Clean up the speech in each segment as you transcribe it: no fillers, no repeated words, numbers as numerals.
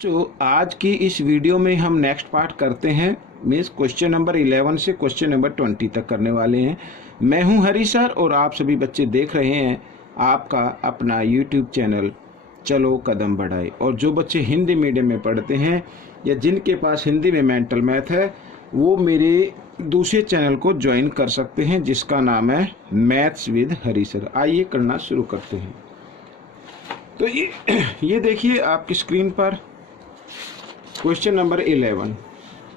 तो आज की इस वीडियो में हम नेक्स्ट पार्ट करते हैं। मीन्स क्वेश्चन नंबर 11 से क्वेश्चन नंबर 20 तक करने वाले हैं। मैं हूं हरी सर और आप सभी बच्चे देख रहे हैं आपका अपना यूट्यूब चैनल चलो कदम बढ़ाए। और जो बच्चे हिंदी मीडियम में पढ़ते हैं या जिनके पास हिंदी में मेंटल मैथ है वो मेरे दूसरे चैनल को ज्वाइन कर सकते हैं जिसका नाम है मैथ्स विद हरी सर। आइए करना शुरू करते हैं। तो ये देखिए आपकी स्क्रीन पर क्वेश्चन नंबर 11।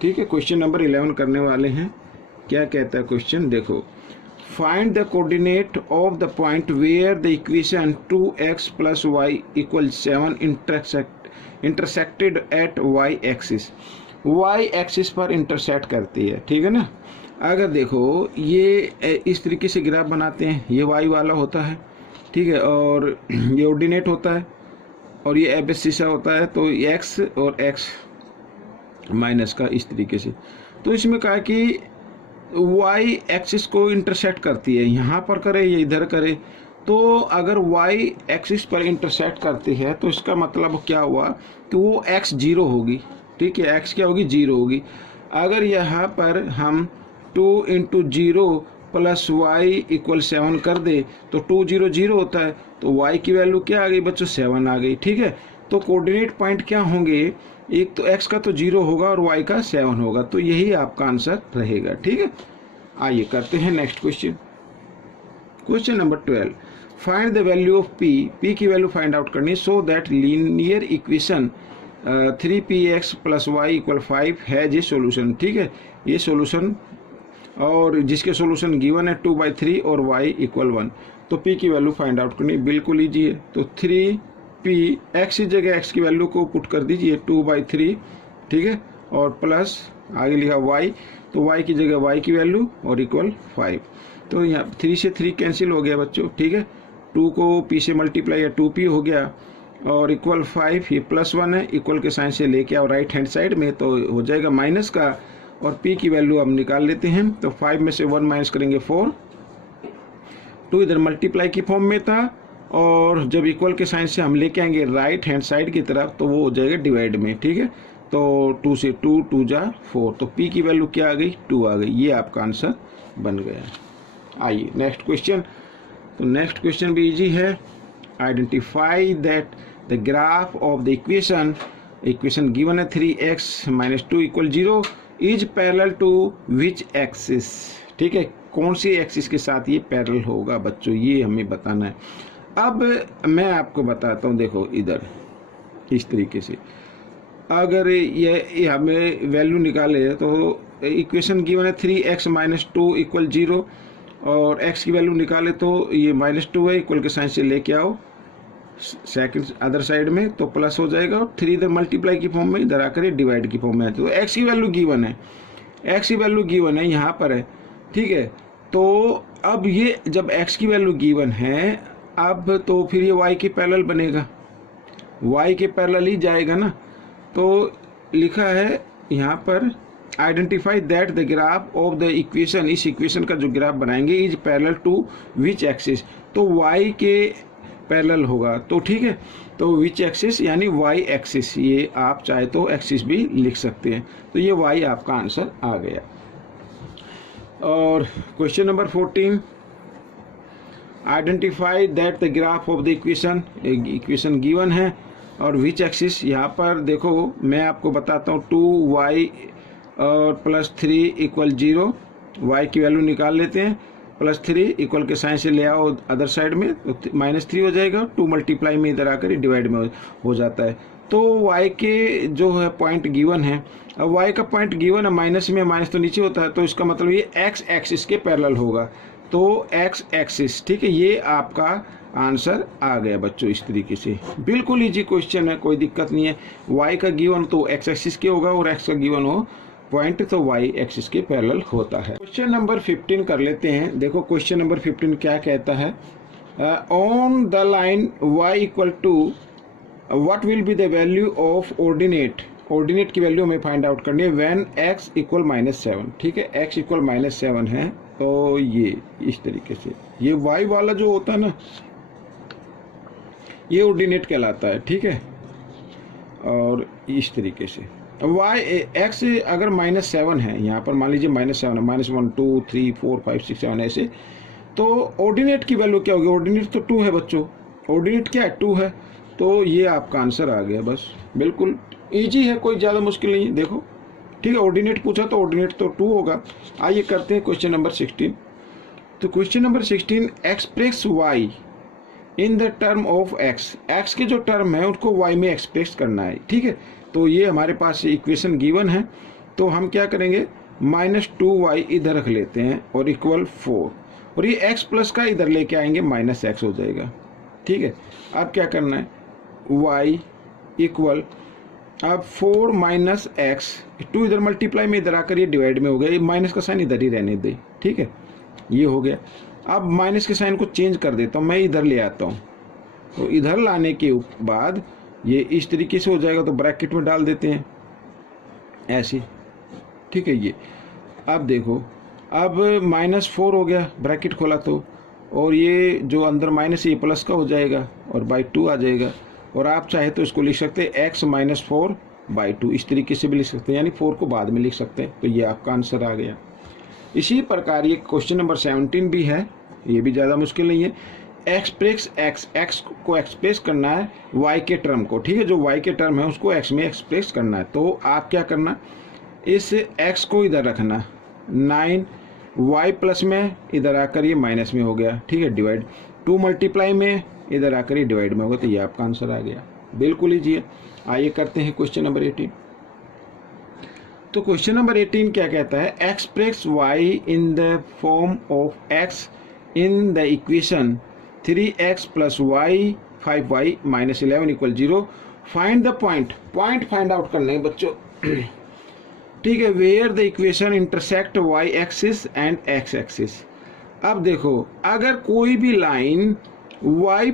ठीक है, क्वेश्चन नंबर 11 करने वाले हैं। क्या कहता है क्वेश्चन, देखो। Find the coordinate of the point where the equation 2x + y = 7 intersected at y axis. y axis पर इंटरसेक्ट करती है, ठीक है ना। अगर देखो ये इस तरीके से ग्राफ बनाते हैं, ये y वाला होता है, ठीक है, और ये ऑर्डिनेट होता है और ये एबसिसा होता है, तो x और x माइनस का इस तरीके से। तो इसमें कहा कि y एक्सिस को इंटरसेक्ट करती है, यहाँ पर करे या इधर करे। तो अगर y एक्सिस पर इंटरसेक्ट करती है तो इसका मतलब क्या हुआ कि वो x 0 होगी, ठीक है, x क्या होगी, 0 होगी। अगर यहाँ पर हम 2 × 0 + y = 7 कर दे तो 2 0 0 होता है, तो y की वैल्यू क्या आ गई बच्चों, 7 आ गई, ठीक है। तो कोऑर्डिनेट पॉइंट क्या होंगे, एक तो x का तो 0 होगा और y का 7 होगा, तो यही आपका आंसर रहेगा, ठीक है। आइए करते हैं next question. Question number 12। Find the value of p। p की वैल्यू फाइंड आउट करनी so that linear equation 3px + y = 5 has a solution, ठीक है। ये सोल्यूशन और जिसके सोल्यूशन गिवन है 2/3 और y = 1। तो p की वैल्यू फाइंड आउट करनी बिल्कुल ईजी है। तो 3p x की जगह x की वैल्यू को पुट कर दीजिए 2/3, ठीक है, और प्लस आगे लिखा y, तो y की जगह y की वैल्यू और = 5। तो यहाँ 3 से 3 कैंसिल हो गया बच्चों, ठीक है। 2 को p से मल्टीप्लाई या 2p हो गया और = 5, ये +1 है, इक्वल के साइन से लेके आओ राइट हैंड साइड में तो हो जाएगा माइनस का, और p की वैल्यू हम निकाल लेते हैं। तो 5 में से 1 माइनस करेंगे 4, 2 इधर मल्टीप्लाई की फॉर्म में था और जब इक्वल के साइन से हम लेके आएंगे राइट हैंड साइड की तरफ तो वो हो जाएगा डिवाइड में, ठीक है। तो 2 से 2 2 जा 4, तो p की वैल्यू क्या आ गई, 2 आ गई। ये आपका आंसर बन गया। आइए नेक्स्ट क्वेश्चन। तो नेक्स्ट क्वेश्चन भी इजी है। Identify that the graph of the equation given है 3x - 2 = 0 is parallel to which axis, ठीक है। कौन सी एक्सिस के साथ ये पैरेलल होगा बच्चों, ये हमें बताना है। अब मैं आपको बताता हूँ, देखो इधर इस तरीके से अगर ये हमें वैल्यू निकाले तो इक्वेशन गिवन है 3x - 2 = 0 और x की वैल्यू निकाले तो ये -2 है, इक्वल के साइन से लेके आओ सेकंड अदर साइड में तो प्लस हो जाएगा, और 3 इधर मल्टीप्लाई की फॉर्म में, इधर आकर ये डिवाइड की फॉर्म में है। तो x की वैल्यू गिवन है, x की वैल्यू गिवन है यहाँ पर है, ठीक है। तो अब ये जब x की वैल्यू गिवन है, अब तो फिर ये y के पैरेलल बनेगा, y के पैरेलल ही जाएगा ना। तो लिखा है यहाँ पर identify that the graph of the equation, इस इक्वेशन का जो ग्राफ बनाएंगे is parallel to which axis, तो y के पैरेलल होगा, तो ठीक है। तो विच एक्सिस यानी y एक्सिस, ये आप चाहे तो एक्सिस भी लिख सकते हैं। तो ये y आपका आंसर आ गया। और question number 14। Identify that the graph of the equation given है और विच एक्सिस, यहाँ पर देखो मैं आपको बताता हूँ 2y और +3 = 0, y की वैल्यू निकाल लेते हैं, +3 इक्वल के साइन से ले आओ अदर साइड में तो -3 हो जाएगा, 2 मल्टीप्लाई में इधर आकर डिवाइड में हो जाता है। तो y के जो है पॉइंट गिवन है, अब y का पॉइंट गिवन है माइनस में, माइनस तो नीचे होता है, तो इसका मतलब ये x एक्सिस के पैरेलल होगा, तो x एक्सिस, ठीक है। ये आपका आंसर आ गया बच्चों इस तरीके से। बिल्कुल इजी क्वेश्चन है, कोई दिक्कत नहीं है। y का गिवन तो x एक्सिस के होगा और x का गिवन हो पॉइंट तो y एक्सिस के पैरेलल होता है। क्वेश्चन नंबर 15 कर लेते हैं। देखो क्वेश्चन नंबर 15 क्या कहता है, on the line y = what will be the value of ordinate, ordinate की वैल्यू हमें फाइंड आउट करनी है व्हेन x = -7, ठीक है। x = -7 है, तो ये इस तरीके से ये y वाला जो होता है ना ये ऑर्डिनेट कहलाता है, ठीक है। और इस तरीके से y x अगर -7 है, यहाँ पर मान लीजिए -7 है, -1 2 3 4 5 6 7 ऐसे, तो ऑर्डिनेट की वैल्यू क्या होगी? ऑर्डिनेट तो 2 है बच्चों, ऑर्डिनेट क्या है? 2 है। तो ये आपका आंसर आ गया, बस बिल्कुल ईजी है, कोई ज़्यादा मुश्किल नहीं है। देखो ठीक है, ऑर्डिनेट पूछा तो ऑर्डिनेट तो 2 होगा। आइए करते हैं क्वेश्चन नंबर 16। तो question number 16, express y in the term of x, x के जो टर्म है उसको y में एक्सप्रेस करना है। ठीक है, तो ये हमारे पास इक्वेशन गिवन है, तो हम क्या करेंगे, -2y इधर रख लेते हैं और इक्वल 4, और ये x प्लस का इधर लेके आएंगे -x हो जाएगा। ठीक है, अब क्या करना है, y इक्वल अब 4 माइनस एक्स, 2 इधर मल्टीप्लाई में इधर आकर ये डिवाइड में हो गया, ये माइनस का साइन इधर ही रहने दे। ठीक है, ये हो गया। अब माइनस के साइन को चेंज कर देता हूँ, मैं इधर ले आता हूँ, तो इधर लाने के बाद ये इस तरीके से हो जाएगा, तो ब्रैकेट में डाल देते हैं ऐसे। ठीक है, ये अब देखो, अब -4 हो गया, ब्रैकेट खोला तो, और ये जो अंदर माइनस ये प्लस का हो जाएगा और बाई 2 आ जाएगा, और आप चाहे तो इसको लिख सकते हैं x - 4/2, इस तरीके से भी लिख सकते हैं, यानी 4 को बाद में लिख सकते हैं। तो ये आपका आंसर आ गया। इसी प्रकार ये क्वेश्चन नंबर 17 भी है, ये भी ज़्यादा मुश्किल नहीं है। एक्सप्रेस x को एक्सप्रेस करना है y के टर्म को। ठीक है, जो y के टर्म है उसको x में एक्सप्रेस करना है। तो आप क्या करना, इस x को इधर रखना, 9 y प्लस में इधर आकर ये माइनस में हो गया। ठीक है, डिवाइड 2 मल्टीप्लाई में इधर आकर ये डिवाइड में होगा, तो ये आपका आंसर आ गया। बिल्कुल ईजी है। आइए करते हैं क्वेश्चन नंबर 18। तो क्वेश्चन नंबर 18 क्या कहता है, express y in the form of x in the equation 3x + y 5y - 11 = 0। Find the point find out करना है बच्चों। ठीक है, where the equation intersect y axis and x axis. अब देखो, अगर कोई भी लाइन y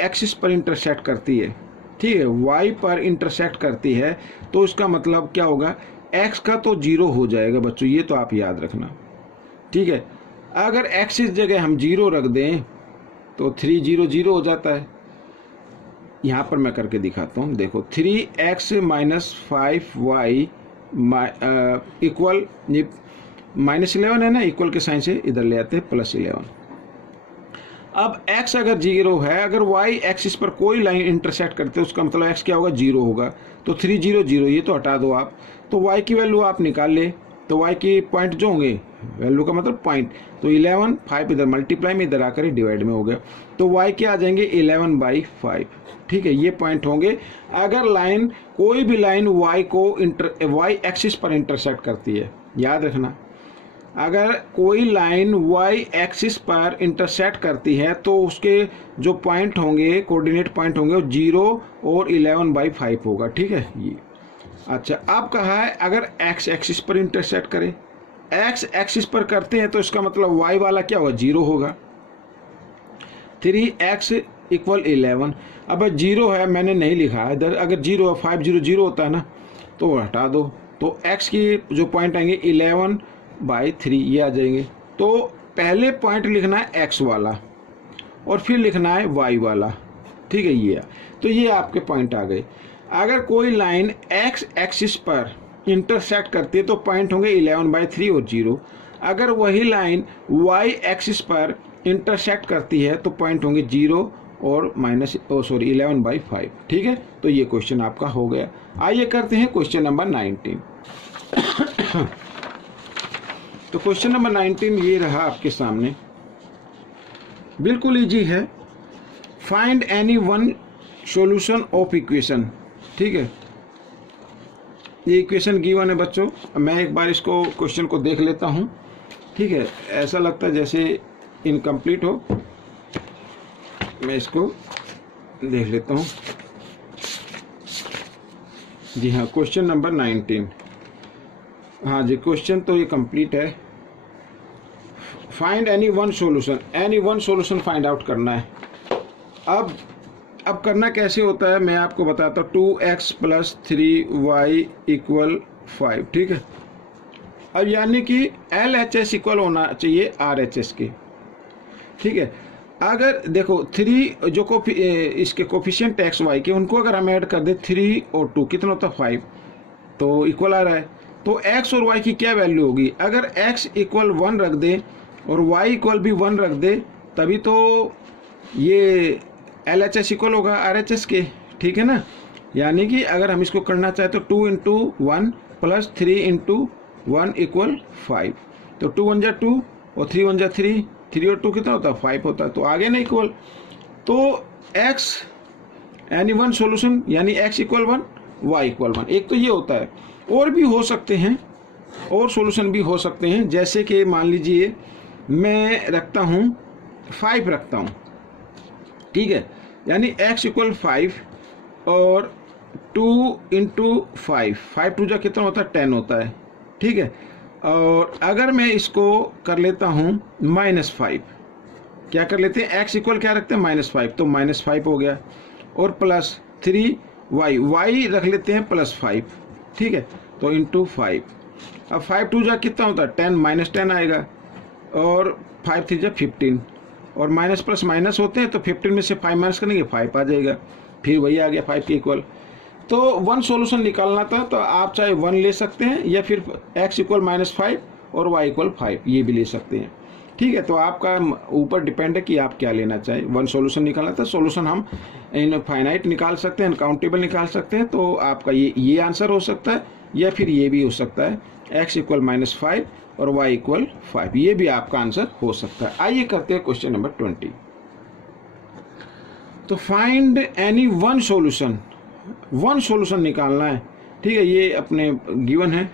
एक्सिस पर इंटरसेक्ट करती है, ठीक है, y पर इंटरसेक्ट करती है, तो उसका मतलब क्या होगा, x का तो 0 हो जाएगा बच्चों, ये तो आप याद रखना। ठीक है, अगर x इस जगह हम 0 रख दें तो 3 0 0 हो जाता है। यहाँ पर मैं करके दिखाता हूँ, देखो 3x - 5y इक्वल -11 है ना, इक्वल के साइन से इधर ले आते हैं +11। अब x अगर 0 है, अगर y एक्सिस पर कोई लाइन इंटरसेक्ट करते हैं, उसका मतलब x क्या होगा, 0 होगा। तो 3 0 0 ये तो हटा दो आप, तो y की वैल्यू आप निकाल ले, तो y की पॉइंट जो होंगे, वैल्यू का मतलब पॉइंट, तो 11 5 इधर मल्टीप्लाई में इधर आकर ही डिवाइड में हो गया, तो y के आ जाएंगे 11/5। ठीक है, ये पॉइंट होंगे अगर लाइन, कोई भी लाइन y एक्सिस पर इंटरसेक्ट करती है। याद रखना, अगर कोई लाइन y एक्सिस पर इंटरसेक्ट करती है तो उसके जो पॉइंट होंगे, कोऑर्डिनेट पॉइंट होंगे, वो 0 और 11/5 होगा। ठीक है, ये अच्छा। अब कहा है अगर x एक्सिस पर इंटरसेक्ट करे, x एक्सिस पर करते हैं तो इसका मतलब y वाला क्या होगा, 0 होगा। 3x = 11। अब 0 है, मैंने नहीं लिखा इधर, अगर 0 है, 5 0 0 होता है ना, तो हटा दो, तो x की जो पॉइंट आएंगे 11/3 ये आ जाएंगे। तो पहले पॉइंट लिखना है x वाला और फिर लिखना है y वाला। ठीक है, ये तो ये आपके पॉइंट आ गए। अगर कोई लाइन x एक्सिस पर इंटरसेक्ट करती है तो पॉइंट होंगे 11/3 और 0। अगर वही लाइन y एक्सिस पर इंटरसेक्ट करती है तो पॉइंट होंगे 0 और -11/5। ठीक है, तो ये क्वेश्चन आपका हो गया। आइए करते हैं क्वेश्चन नंबर 19। तो क्वेश्चन नंबर 19 ये रहा आपके सामने, बिल्कुल इजी है। Find any one solution of equation. ठीक है, ये इक्वेशन गिवन है बच्चों। मैं एक बार इसको क्वेश्चन को देख लेता हूँ। ठीक है, ऐसा लगता है जैसे इनकम्प्लीट हो, मैं इसको देख लेता हूँ। जी हाँ, क्वेश्चन नंबर 19, हाँ जी, क्वेश्चन तो ये कंप्लीट है। Find any one solution find out करना है। अब करना कैसे होता है मैं आपको बताता हूँ। 2x + 3y = 5। ठीक है, अब यानी कि LHS इक्वल होना चाहिए RHS के। ठीक है, अगर देखो 3 जो इसके कोफिशिएंट एक्स वाई के उनको अगर हम ऐड कर दे 3 और 2 कितना होता है 5, तो इक्वल आ रहा है। तो x और y की क्या वैल्यू होगी, अगर x इक्वल 1 रख दे और y इक्वल भी 1 रख दे तभी तो ये LHS इक्वल होगा RHS के, ठीक है ना। यानी कि अगर हम इसको करना चाहें तो 2 इंटू 1 प्लस 3 इंटू 1 इक्वल 5, तो 2 1 जा 2 और 3 1 जा 3, 3 और 2 कितना होता है 5 होता है, तो आगे ना इक्वल। तो x यानी वन सोल्यूशन यानी x इक्वल 1 y इक्वल 1, एक तो ये होता है। और भी हो सकते हैं, और सॉल्यूशन भी हो सकते हैं, जैसे कि मान लीजिए मैं रखता हूँ 5 रखता हूँ, ठीक है, यानी x इक्वल 5 और 2 इंटू 5, 5 2 जा कितना होता है 10 होता है, ठीक है। और अगर मैं इसको कर लेता हूँ -5, क्या कर लेते हैं x इक्वल क्या रखते हैं -5, तो -5 हो गया, और प्लस 3y रख लेते हैं +5, ठीक है, तो इंटू 5। अब 5 2 जा कितना होता है 10, -10 आएगा, और 5 3 जा 15, और माइनस प्लस माइनस होते हैं तो 15 में से 5 माइनस करेंगे 5 आ जाएगा, फिर वही आ गया 5 के इक्वल। तो वन सॉल्यूशन निकालना था तो आप चाहे 1 ले सकते हैं या फिर x इक्वल -5 और y इक्वल 5 ये भी ले सकते हैं, ठीक है। तो आपका ऊपर डिपेंड है कि आप क्या लेना चाहें। वन सॉल्यूशन निकालना था, सॉल्यूशन हम इनफाइनाइट निकाल सकते हैं, अनकाउंटेबल निकाल सकते हैं, तो आपका ये आंसर हो सकता है, या फिर ये भी हो सकता है x इक्वल -5 और y इक्वल 5, ये भी आपका आंसर हो सकता है। आइए करते हैं क्वेश्चन नंबर 20। तो फाइंड एनी वन सॉल्यूशन निकालना है, ठीक है। ये अपने गिवन है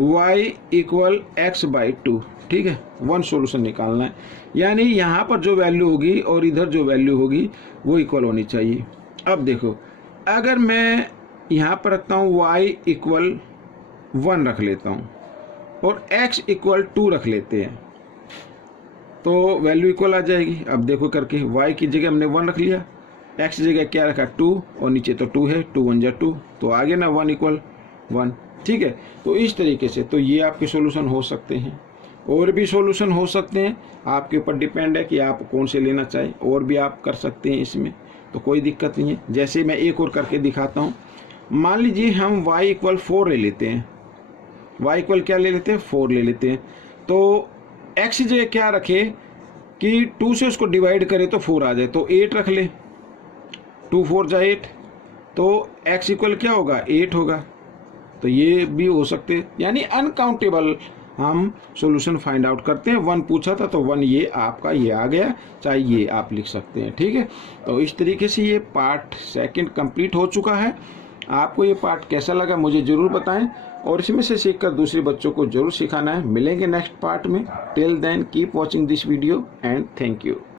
y इक्वल x/2, ठीक है, वन सॉल्यूशन निकालना है, यानी यहाँ पर जो वैल्यू होगी और इधर जो वैल्यू होगी वो इक्वल होनी चाहिए। अब देखो अगर मैं यहाँ पर रखता हूँ y इक्वल 1 रख लेता हूँ और x इक्वल 2 रख लेते हैं तो वैल्यू इक्वल आ जाएगी। अब देखो करके y की जगह हमने 1 रख लिया, x की जगह क्या रखा 2, और नीचे तो 2 है, 2 1 जा 2, तो आगे ना 1 इक्वल 1, ठीक है। तो इस तरीके से तो ये आपके सॉल्यूशन हो सकते हैं, और भी सॉल्यूशन हो सकते हैं, आपके ऊपर डिपेंड है कि आप कौन से लेना चाहें, और भी आप कर सकते हैं इसमें, तो कोई दिक्कत नहीं है। जैसे मैं एक और करके दिखाता हूँ, मान लीजिए हम y इक्वल 4 ले लेते हैं, y इक्वल क्या ले लेते हैं 4 ले लेते हैं, तो x की जगह क्या रखे कि 2 से उसको डिवाइड करें तो 4 आ जाए, तो 8 रख ले, 2 4 जा 8, तो x इक्वल क्या होगा 8 होगा, तो ये भी हो सकते हैं। यानी अनकाउंटेबल हम सॉल्यूशन फाइंड आउट करते हैं। 1 पूछा था तो 1 ये आपका ये आ गया, चाहे ये आप लिख सकते हैं, ठीक है। तो इस तरीके से ये पार्ट 2 कंप्लीट हो चुका है। आपको ये पार्ट कैसा लगा मुझे ज़रूर बताएं, और इसमें से सीखकर दूसरे बच्चों को जरूर सिखाना है। मिलेंगे नेक्स्ट पार्ट में। Till then keep watching this video and thank you.